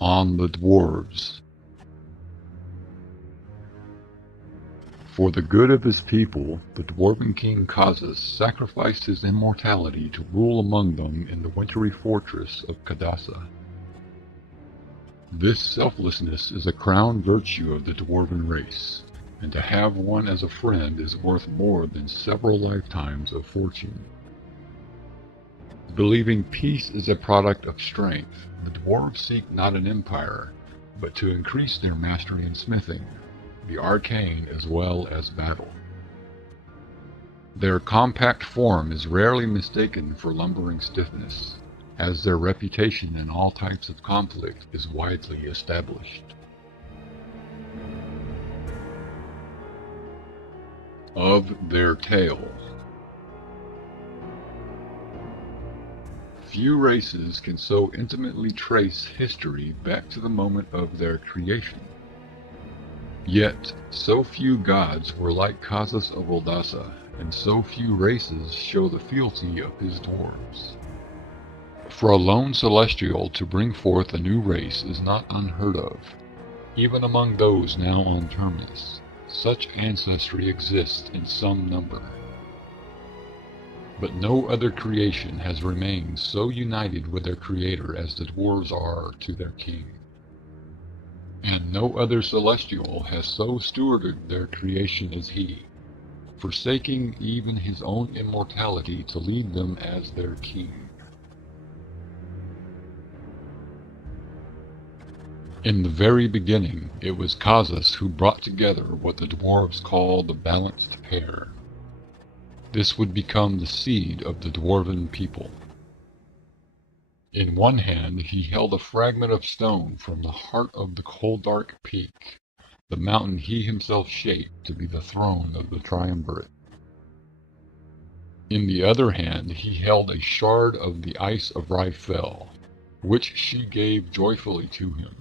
on the Dwarves. For the good of his people, the Dwarven king Kazas sacrificed his immortality to rule among them in the wintry fortress of Kadasa. This selflessness is a crown virtue of the Dwarven race, and to have one as a friend is worth more than several lifetimes of fortune. Believing peace is a product of strength, the Dwarves seek not an empire, but to increase their mastery in smithing, the arcane as well as battle. Their compact form is rarely mistaken for lumbering stiffness, as their reputation in all types of conflict is widely established. Of their tale. Few races can so intimately trace history back to the moment of their creation. Yet, so few gods were like Kazas of Oldassa, and so few races show the fealty of his dwarves. For a lone celestial to bring forth a new race is not unheard of. Even among those now on Terminus, such ancestry exists in some number. But no other creation has remained so united with their creator as the dwarves are to their king. And no other celestial has so stewarded their creation as he, forsaking even his own immortality to lead them as their king. In the very beginning, it was Kazas who brought together what the dwarves call the balanced pair. This would become the seed of the Dwarven people. In one hand he held a fragment of stone from the heart of the Koldark Peak, the mountain he himself shaped to be the throne of the Triumvirate. In the other hand he held a shard of the ice of Ryfel, which she gave joyfully to him,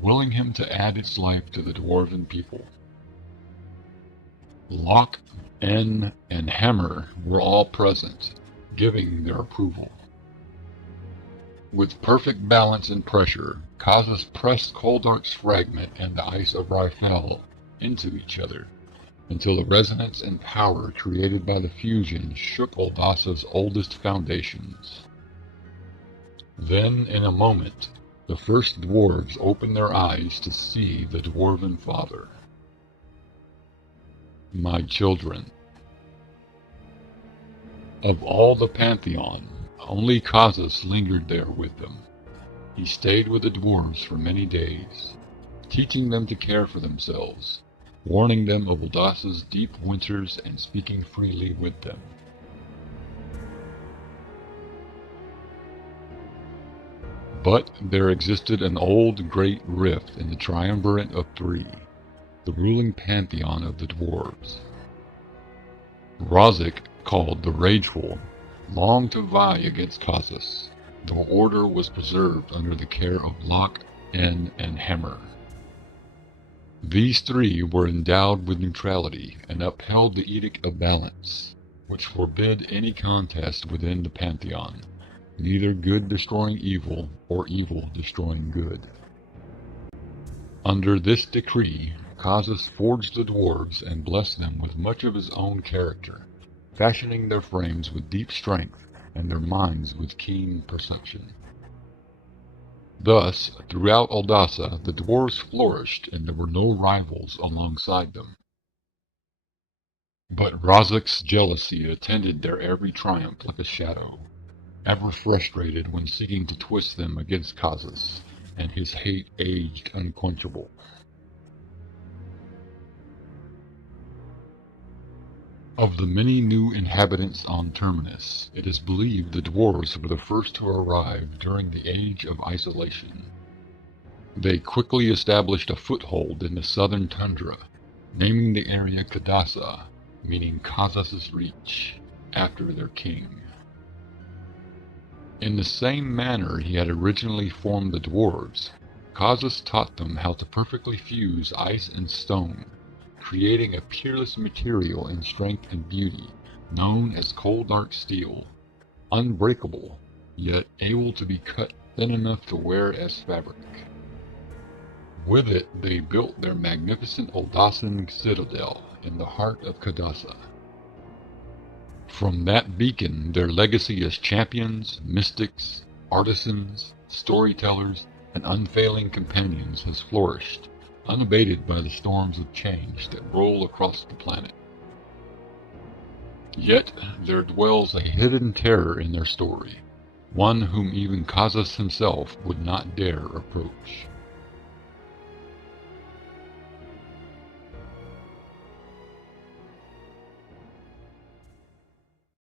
willing him to add its life to the Dwarven people. Locke, En, and Hammer were all present, giving their approval. With perfect balance and pressure, Kazas pressed Koldark's fragment and the ice of Ryfel into each other, until the resonance and power created by the fusion shook Oldassa's oldest foundations. Then, in a moment, the first dwarves opened their eyes to see the Dwarven Father. My children. Of all the Pantheon, only Kazas lingered there with them. He stayed with the dwarves for many days, teaching them to care for themselves, warning them of Oldassa's deep winters and speaking freely with them. But there existed an old great rift in the Triumvirate of Three, the ruling Pantheon of the Dwarves. Razik, called the Rageful, longed to vie against Kazas, though order was preserved under the care of Locke, En, and Hammer. These three were endowed with neutrality and upheld the Edict of Balance, which forbid any contest within the Pantheon, neither good destroying evil or evil destroying good. Under this decree, Kazas forged the dwarves and blessed them with much of his own character, fashioning their frames with deep strength and their minds with keen perception. Thus, throughout Oldassa, the dwarves flourished and there were no rivals alongside them. But Razik's jealousy attended their every triumph like a shadow, ever frustrated when seeking to twist them against Kazas, and his hate aged unquenchable. Of the many new inhabitants on Terminus, it is believed the dwarves were the first to arrive during the Age of Isolation. They quickly established a foothold in the southern tundra, naming the area Kadasa, meaning Kazas' Reach, after their king. In the same manner he had originally formed the dwarves, Kazas taught them how to perfectly fuse ice and stone, creating a peerless material in strength and beauty, known as Koldark Steel, unbreakable, yet able to be cut thin enough to wear as fabric. With it, they built their magnificent Oldasan citadel in the heart of Kadasa. From that beacon, their legacy as champions, mystics, artisans, storytellers, and unfailing companions has flourished, unabated by the storms of change that roll across the planet. Yet there dwells a hidden terror in their story, one whom even Kazas himself would not dare approach.